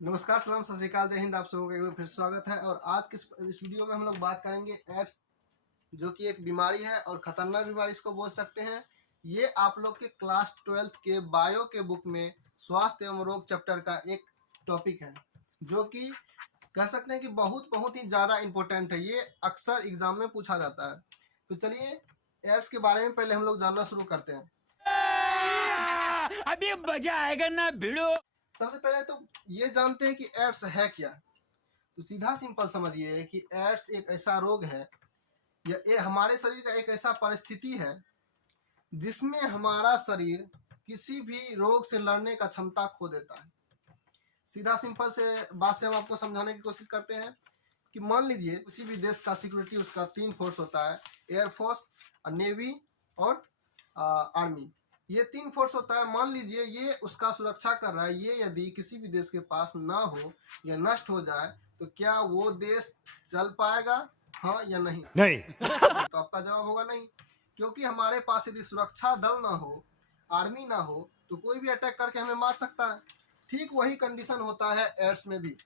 नमस्कार, सलाम, सत श्री अकाल, जय हिंद। आप सबों का एक बार फिर स्वागत है। और आज के इस वीडियो में हम लोग बात करेंगे एड्स, जो कि एक बीमारी है और खतरनाक बीमारी इसको बोल सकते हैं। ये आप लोग के क्लास 12th के बायो के बुक में स्वास्थ्य एवं रोग चैप्टर का एक टॉपिक है, जो कि कह सकते हैं कि बहुत ही ज़्यादा इम्पोर्टेंट है। ये अक्सर एग्जाम में पूछा जाता है। तो चलिए एड्स के बारे में पहले हम लोग जानना शुरू करते हैं। अभी मजा आएगा ना भिड़ो। सबसे पहले तो ये जानते हैं कि एड्स है क्या। तो सीधा सिंपल समझिए कि एड्स एक ऐसा रोग है, यह हमारे शरीर का एक ऐसा परिस्थिति है जिसमें हमारा शरीर किसी भी रोग से लड़ने का क्षमता खो देता है। सीधा सिंपल से बात से हम आपको समझाने की कोशिश करते हैं कि मान लीजिए किसी भी देश का सिक्योरिटी, उसका 3 फोर्स होता है, एयरफोर्स, नेवी और आर्मी। ये 3 फोर्स होता है। मान लीजिए ये उसका सुरक्षा कर रहा है। ये यदि किसी भी देश के पास ना हो या नष्ट हो जाए तो क्या वो देश चल पाएगा, हाँ या नहीं? नहीं। तो आपका जवाब होगा नहीं, क्योंकि हमारे पास यदि सुरक्षा दल ना हो, आर्मी ना हो, तो कोई भी अटैक करके हमें मार सकता है। ठीक वही कंडीशन होता है एड्स में भी।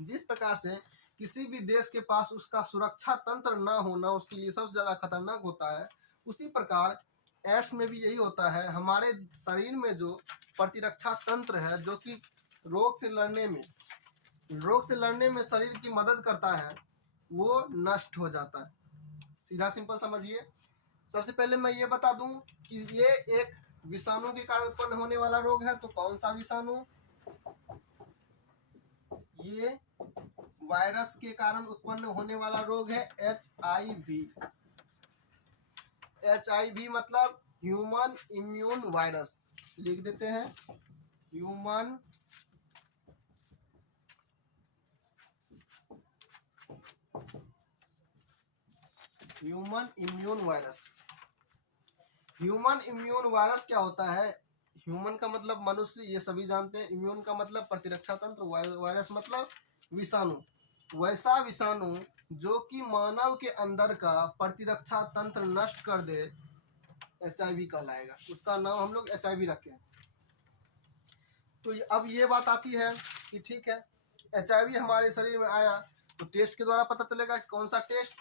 जिस प्रकार से किसी भी देश के पास उसका सुरक्षा तंत्र ना होना उसके लिए सबसे ज्यादा खतरनाक होता है, उसी प्रकार एड्स में भी यही होता है। हमारे शरीर में जो प्रतिरक्षा तंत्र है, जो कि रोग से लड़ने में शरीर की मदद करता है, वो नष्ट हो जाता है। सीधा सिंपल समझिए। सबसे पहले मैं ये बता दूं कि ये एक विषाणु के कारण उत्पन्न होने वाला रोग है। तो कौन सा विषाणु? ये वायरस के कारण उत्पन्न होने वाला रोग है HIV। HIV मतलब ह्यूमन इम्यून वायरस। लिख देते हैं human immune virus. Human immune virus क्या होता है? ह्यूमन का मतलब मनुष्य, ये सभी जानते हैं। इम्यून का मतलब प्रतिरक्षा तंत्र, वायरस मतलब विषाणु। वैसा विषाणु जो कि मानव के अंदर का प्रतिरक्षा तंत्र नष्ट कर दे, HIV कहलाएगा। उसका नाम हम लोग HIV रखे हैं। तो अब ये बात आती है कि ठीक है, HIV हमारे शरीर में आया तो टेस्ट के द्वारा पता चलेगा कि कौन सा टेस्ट।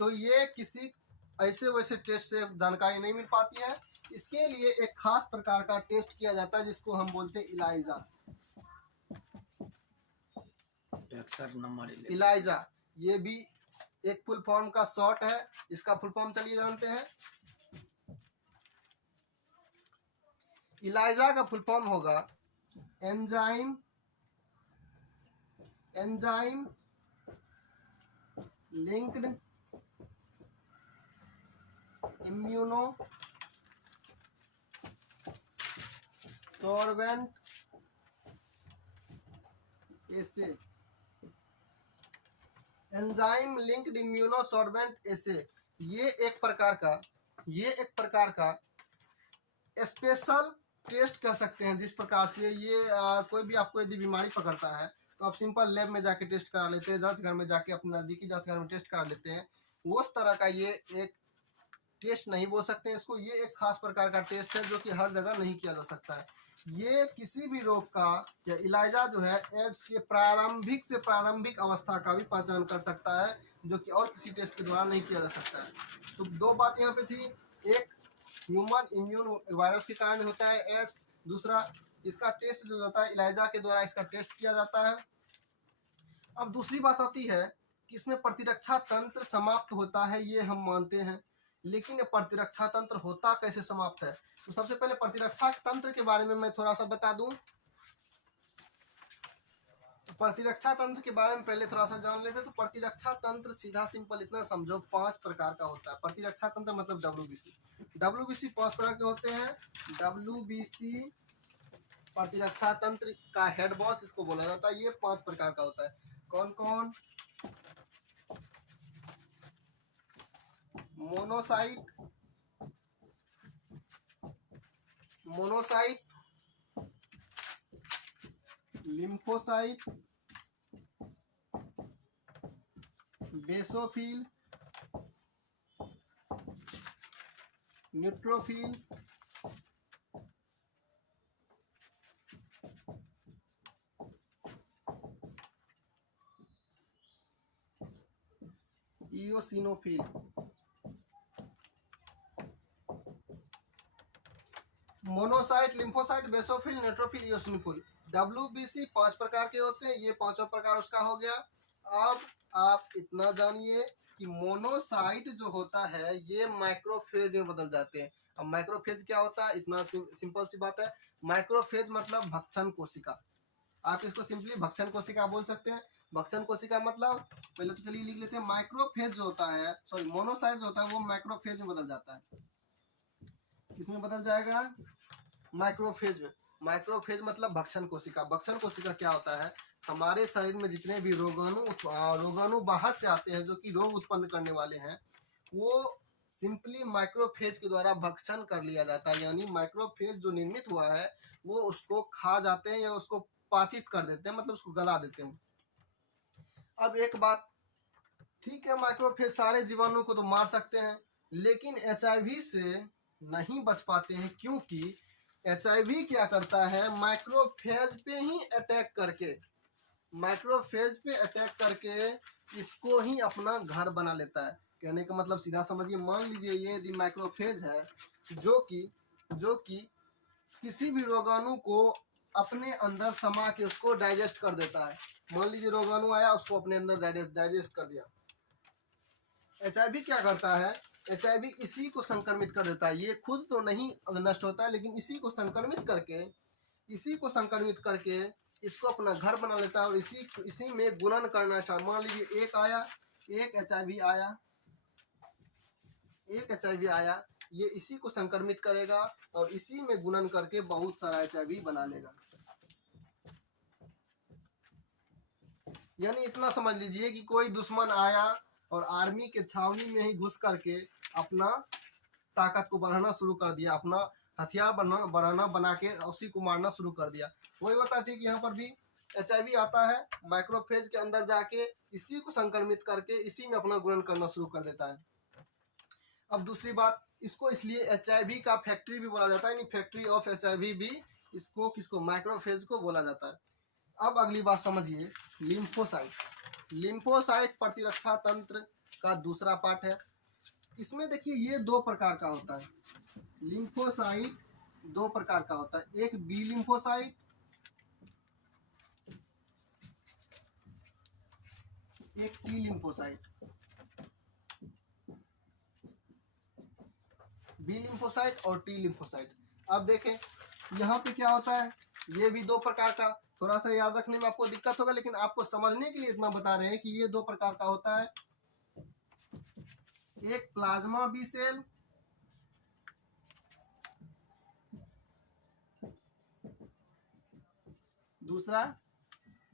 तो ये किसी ऐसे वैसे टेस्ट से जानकारी नहीं मिल पाती है। इसके लिए एक खास प्रकार का टेस्ट किया जाता है जिसको हम बोलते हैं इलाइजा। इलाइजा ये भी एक फुल फॉर्म का शॉर्ट है। इसका फुल फॉर्म चलिए जानते हैं। इलाइजा का फुल फॉर्म होगा एंजाइम लिंक्ड इम्यूनो सॉर्बेंट एसे। एंजाइम लिंक्ड इम्यूनो सॉर्बेंट एसे ये एक प्रकार का स्पेशल टेस्ट कह सकते हैं। जिस प्रकार से ये कोई भी आपको यदि बीमारी पकड़ता है तो आप सिंपल लैब में जाके टेस्ट करा लेते हैं, जांच घर में जाके अपने नजदीकी जांच घर में टेस्ट करा लेते हैं। उस तरह का ये एक टेस्ट नहीं बोल सकते इसको। ये एक खास प्रकार का टेस्ट है जो कि हर जगह नहीं किया जा सकता है। ये किसी भी रोग का या इलाजा जो है एड्स के प्रारंभिक अवस्था का भी पहचान कर सकता है, जो कि और किसी टेस्ट के द्वारा नहीं किया जा सकता है। तो दो बात यहाँ पे थी, एक ह्यूमन इम्यून वायरस के कारण होता है एड्स, दूसरा इसका टेस्ट जो होता है इलाजा के द्वारा इसका टेस्ट किया जाता है। अब दूसरी बात आती है कि इसमें प्रतिरक्षा तंत्र समाप्त होता है, ये हम मानते हैं, लेकिन प्रतिरक्षा तंत्र होता कैसे समाप्त है? तो सबसे पहले प्रतिरक्षा तंत्र के बारे में मैं थोड़ा सा बता दूं। तो प्रतिरक्षा तंत्र के बारे में पहले थोड़ा सा जान लेते हैं। तो प्रतिरक्षा तंत्र सीधा सिंपल इतना समझो 5 प्रकार का होता है। प्रतिरक्षा तंत्र मतलब WBC 5 तरह के होते हैं। WBC प्रतिरक्षा तंत्र का हेड बॉस इसको बोला जाता है। ये 5 प्रकार का होता है। कौन कौन? Monocyte, lymphocyte, basophil, neutrophil, eosinophil, monocyte, lymphocyte, basophil, neutrophil, eosinophil. WBC 5 प्रकार के होते हैं, ये पांचों प्रकार उसका हो गया। अब आप इतना जानिए कि मोनोसाइट जो होता है ये माइक्रोफेज में बदल जाते हैं। अब माइक्रोफेज क्या होता है, इतना सिंपल सी बात है। माइक्रोफेज मतलब भक्षण कोशिका, आप इसको सिंपली भक्षण कोशिका बोल सकते हैं। भक्षण कोशिका मतलब, पहले तो चलिए लिख लेते हैं, माइक्रोफेज जो होता है, सॉरी मोनोसाइट जो होता है वो माइक्रोफेज में बदल जाता है। किसमें बदल जाएगा, माइक्रोफेज में। माइक्रोफेज मतलब भक्षण कोशिका। भक्षण कोशिका क्या होता है, हमारे शरीर में जितने भी रोगाणु बाहर से आते हैं जो कि रोग उत्पन्न करने वाले हैं, वो सिंपली माइक्रोफेज के द्वारा भक्षण कर लिया जाता है। यानी माइक्रोफेज जो निर्मित हुआ है वो उसको खा जाते हैं या उसको पाचित कर देते हैं, मतलब उसको गला देते हैं। अब एक बात, ठीक है माइक्रोफेज सारे जीवाणु को तो मार सकते हैं, लेकिन HIV से नहीं बच पाते हैं, क्योंकि HIV क्या करता है, माइक्रोफेज पे ही अटैक करके, माइक्रोफेज पे अटैक करके इसको ही अपना घर बना लेता है। कहने का मतलब सीधा समझिए, मान लीजिए ये यदि माइक्रोफेज है जो कि किसी भी रोगाणु को अपने अंदर समा के उसको डाइजेस्ट कर देता है। मान लीजिए रोगाणु आया, उसको अपने अंदर डाइजेस्ट कर दिया। HIV क्या करता है, HIV इसी को संक्रमित कर देता है। ये खुद तो नहीं नष्ट होता है, लेकिन इसी को संक्रमित करके इसको अपना घर बना लेता है और इसी में गुणन करना स्टार्ट। मान लीजिए एक HIV आया, ये इसी को संक्रमित करेगा और इसी में गुणन करके बहुत सारा HIV बना लेगा। यानी इतना समझ लीजिए कि कोई दुश्मन आया और आर्मी के छावनी में ही घुस करके अपना ताकत को बढ़ाना शुरू कर दिया, अपना हथियार बढ़ाना बना के उसी को मारना शुरू कर दिया। वही होता, ठीक यहाँ पर भी HIV आता है, माइक्रोफेज के अंदर जाके इसी को संक्रमित करके इसी में अपना गुणन करना शुरू कर देता है। अब दूसरी बात, इसको इसलिए HIV का फैक्ट्री भी बोला जाता है, यानी फैक्ट्री ऑफ HIV भी इसको किसको, माइक्रोफेज को बोला जाता है। अब अगली बात समझिए, लिम्फोसाइट। लिम्फोसाइट प्रतिरक्षा तंत्र का दूसरा पार्ट है। इसमें देखिए ये 2 प्रकार का होता है। लिम्फोसाइट 2 प्रकार का होता है, एक बी लिम्फोसाइट, एक टी लिम्फोसाइट। बी लिम्फोसाइट और टी लिम्फोसाइट। अब देखें यहाँ पे क्या होता है, ये भी 2 प्रकार का, थोड़ा सा याद रखने में आपको दिक्कत होगा, लेकिन आपको समझने के लिए इतना बता रहे हैं कि ये 2 प्रकार का होता है। एक प्लाज्मा बी सेल, दूसरा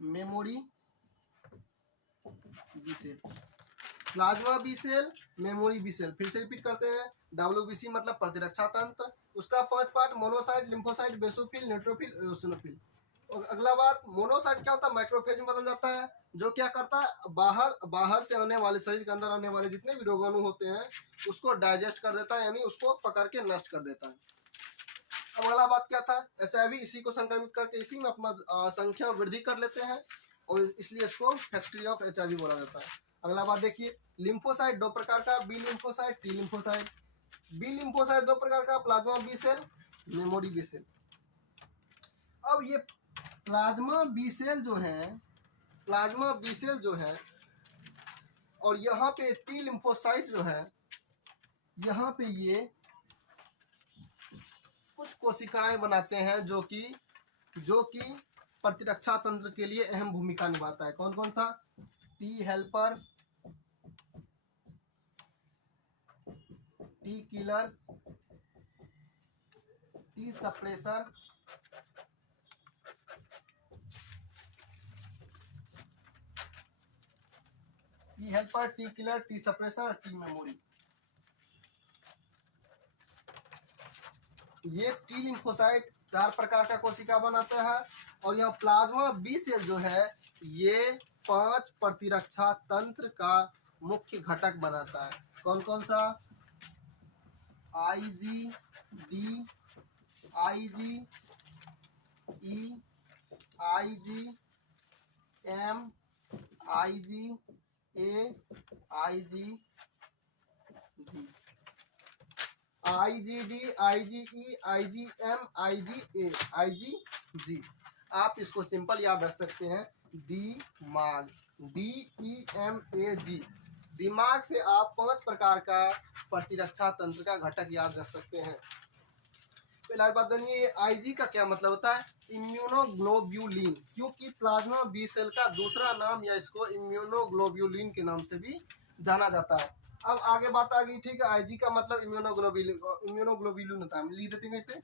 memory B cell. Plasma B cell, memory B cell. फिर से रिपीट करते हैं, WBC मतलब प्रतिरक्षा तंत्र, उसका 5 part, monocyte, lymphocyte, basophil, neutrophil, eosinophil. और अगला बात, मोनोसाइट क्या होता है, माइक्रोफेज में बदल जाता है, जो क्या करता है, बाहर से आने वाले, शरीर के अंदर आने वाले जितने भी रोगाणु होते हैं उसको डाइजेस्ट कर देता है, यानी उसको पकड़ के नष्ट कर देता है। अब अगला बात क्या था, HIV इसी को संक्रमित करके इसी में अपना संख्या वृद्धि कर लेते हैं और इसलिए इसको फैक्ट्री ऑफ HIV बोला जाता है। अगला बात देखिए, लिम्फोसाइट 2 प्रकार का, B lymphocyte, T lymphocyte. B lymphocyte 2 प्रकार का, plasma B cell, memory B cell. अब ये प्लाज्मा बी सेल जो है और यहाँ पे टी लिम्फोसाइट जो है, यहाँ पे ये कुछ कोशिकाएं बनाते हैं जो कि प्रतिरक्षा तंत्र के लिए अहम भूमिका निभाता है। कौन कौन सा, T helper, T killer, T suppressor, T helper, T killer, T suppressor, T memory. ये टी लिम्फोसाइट 4 प्रकार का कोशिका बनाता है और यह प्लाज्मा बी सेल जो है ये 5 प्रतिरक्षा तंत्र का मुख्य घटक बनाता है। कौन कौन सा, IgD, IgE, IgM, IgG IgD, IgE, IgM, IgA, IgG। आप इसको सिंपल याद रख सकते हैं, दिमाग, DEMAG। दिमाग से आप 5 प्रकार का प्रतिरक्षा तंत्र का घटक याद रख सकते हैं। पहला बात जानिए, आईजी का क्या मतलब होता है? इम्यूनोग्लोब्यूलिन, क्योंकि प्लाज्मा बी सेल का दूसरा नाम या इसको इम्यूनोग्लोब्यूलिन के नाम से भी जाना जाता है। अब आगे बात आ गई, ठीक है, आईजी का मतलब इम्यूनोग्लोब्यूलिन होता है। लिख देते हैं कहीं पे,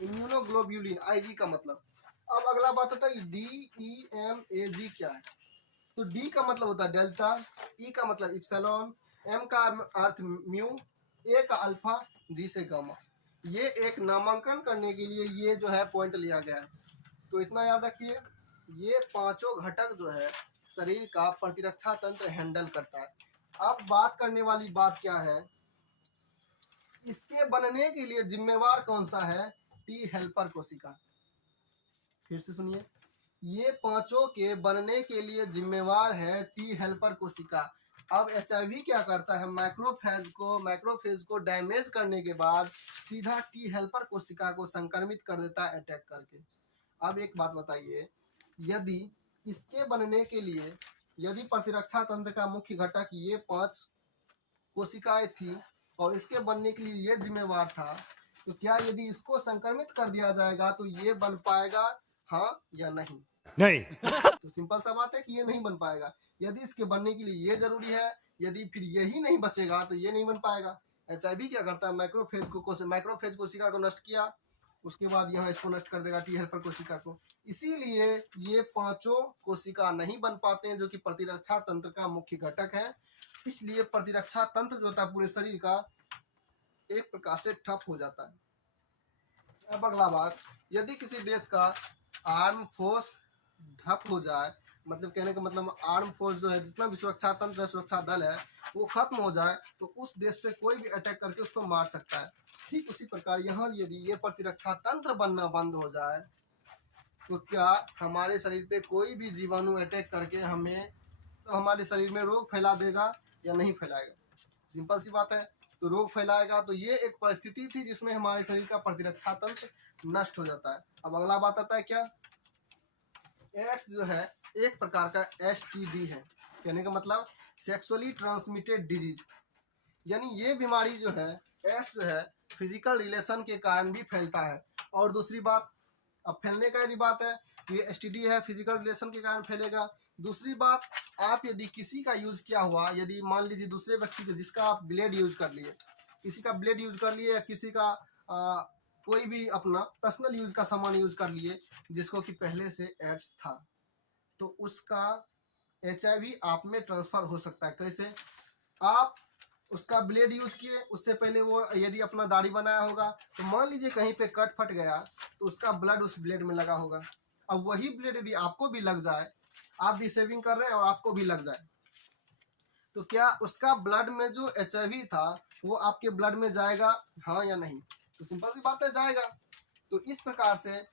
इम्यूनोग्लोब्यूलिन आईजी का मतलब। अब अगला बात होता है DEMAG क्या है? तो डी का मतलब होता है डेल्टा, ई का मतलब इप्सिलॉन, एम का अर्थ म्यू, ए का अल्फा, जी से गामा। ये एक नामांकन करने के लिए ये जो है पॉइंट लिया गया है। तो इतना याद रखिए, ये पांचों घटक जो है शरीर का प्रतिरक्षा तंत्र हैंडल करता है। अब बात करने वाली बात क्या है, इसके बनने के लिए जिम्मेवार कौन सा है? टी हेल्पर कोशिका। फिर से सुनिए, ये पांचों के बनने के लिए जिम्मेवार है टी हेल्पर कोशिका। अब HIV क्या करता है? मैक्रोफेज को डैमेज करने के बाद सीधा टी हेल्पर कोशिका को संक्रमित कर देता है अटैक करके। अब एक बात बताइए, यदि इसके बनने के लिए, यदि प्रतिरक्षा तंत्र का मुख्य घटक ये 5 कोशिकाएं थी और इसके बनने के लिए ये जिम्मेवार था, तो क्या यदि इसको संक्रमित कर दिया जाएगा तो ये बन पाएगा, हाँ या नहीं? नहीं। तो सिंपल सा बात है कि ये नहीं बन पाएगा। यदि इसके बनने के लिए ये जरूरी है, यदि फिर यही नहीं बचेगा तो ये नहीं बन पाएगा। HIV क्या करता है? मैक्रोफेज कोशिका को नष्ट किया, उसके बाद यहाँ इसको नष्ट कर देगा टी हेल्पर कोशिका को। इसीलिए ये पांचों कोशिका नहीं बन पाते हैं, जो कि प्रतिरक्षा तंत्र का मुख्य घटक है। इसलिए प्रतिरक्षा तंत्र जो होता है पूरे शरीर का एक प्रकार से ठप हो जाता है। अब अगला बात, यदि किसी देश का आर्म फोर्स ठप हो जाए, मतलब कहने का मतलब आर्म फोर्स जो है, जितना भी सुरक्षा तंत्र है, सुरक्षा दल है, वो खत्म हो जाए तो उस देश पे कोई भी अटैक करके उसको मार सकता है। ठीक उसी प्रकार यहाँ यदि ये प्रतिरक्षा तंत्र बनना बंद हो जाए तो क्या हमारे शरीर पे कोई भी जीवाणु अटैक करके हमारे शरीर में रोग फैला देगा या नहीं फैलाएगा? सिंपल सी बात है, तो रोग फैलाएगा। तो ये एक परिस्थिति थी जिसमें हमारे शरीर का प्रतिरक्षा तंत्र नष्ट हो जाता है। अब अगला बात आता है क्या? एड्स जो है एक प्रकार का STD है, कहने का मतलब सेक्सुअली ट्रांसमिटेड डिजीज। यानी ये बीमारी जो है, एड्स जो है, फिजिकल रिलेशन के कारण भी फैलता है। और दूसरी बात, अब फैलने का यदि बात है तो ये STD है, फिजिकल रिलेशन के कारण फैलेगा। दूसरी बात, आप यदि किसी का यूज किया हुआ, यदि मान लीजिए दूसरे व्यक्ति का, जिसका आप ब्लेड यूज कर लिए, किसी का ब्लेड यूज कर लिए, या किसी का कोई भी अपना पर्सनल यूज का सामान यूज कर लिए जिसको कि पहले से एड्स था, तो उसका HIV आप में ट्रांसफर हो सकता है। कैसे? आप उसका ब्लेड यूज किए, उससे पहले वो यदि अपना दाढ़ी बनाया होगा, तो मान लीजिए कहीं पे कट फट गया तो उसका ब्लड उस ब्लेड में लगा होगा। अब वही ब्लेड यदि आपको भी लग जाए, आप भी शेविंग कर रहे हैं और आपको भी लग जाए, तो क्या उसका ब्लड में जो HIV था वो आपके ब्लड में जाएगा, हाँ या नहीं? तो सिंपल सी बात है, जाएगा। तो इस प्रकार से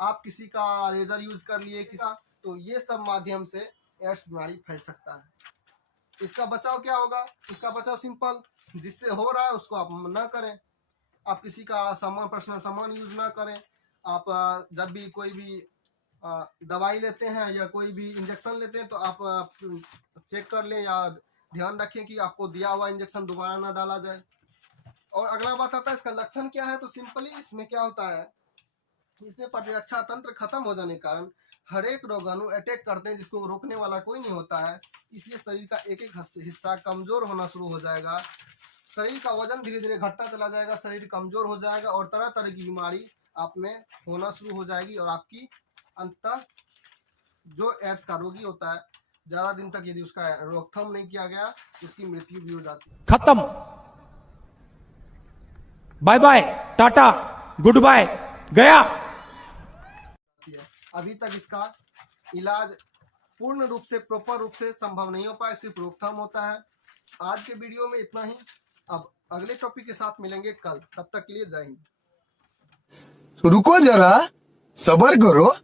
आप किसी का रेजर यूज कर लिए, तो ये सब माध्यम से एड्स बीमारी फैल सकता है। इसका बचाव क्या होगा? इसका बचाव सिंपल, जिससे हो रहा है उसको आप ना करें। आप किसी का सामान, पर्सनल सामान यूज ना करें। आप जब भी कोई भी दवाई लेते हैं या कोई भी इंजेक्शन लेते हैं तो आप चेक कर लें या ध्यान रखें कि आपको दिया हुआ इंजेक्शन दोबारा ना डाला जाए। और अगला बात आता है इसका लक्षण क्या है? तो सिंपली इसमें क्या होता है, इसमें प्रतिरक्षा तंत्र खत्म हो जाने के कारण हर एक रोगाणु अटैक करते हैं, जिसको रोकने वाला कोई नहीं होता है। इसलिए शरीर का एक एक हिस्सा कमजोर होना शुरू हो जाएगा, शरीर का वजन धीरे धीरे घटता चला जाएगा, शरीर कमजोर हो जाएगा और तरह तरह की बीमारी आप में होना शुरू हो जाएगी। और आपकी अंततः जो एड्स का रोगी होता है, ज्यादा दिन तक यदि उसका रोकथाम नहीं किया गया तो उसकी मृत्यु भी हो जाती है। खत्म, bye bye, tata, goodbye, गया। अभी तक इसका इलाज पूर्ण रूप से, प्रॉपर रूप से संभव नहीं हो पाया, सिर्फ रोकथाम होता है। आज के वीडियो में इतना ही। अब अगले टॉपिक के साथ मिलेंगे कल, तब तक के लिए जय हिंद। रुको जरा, सबर करो।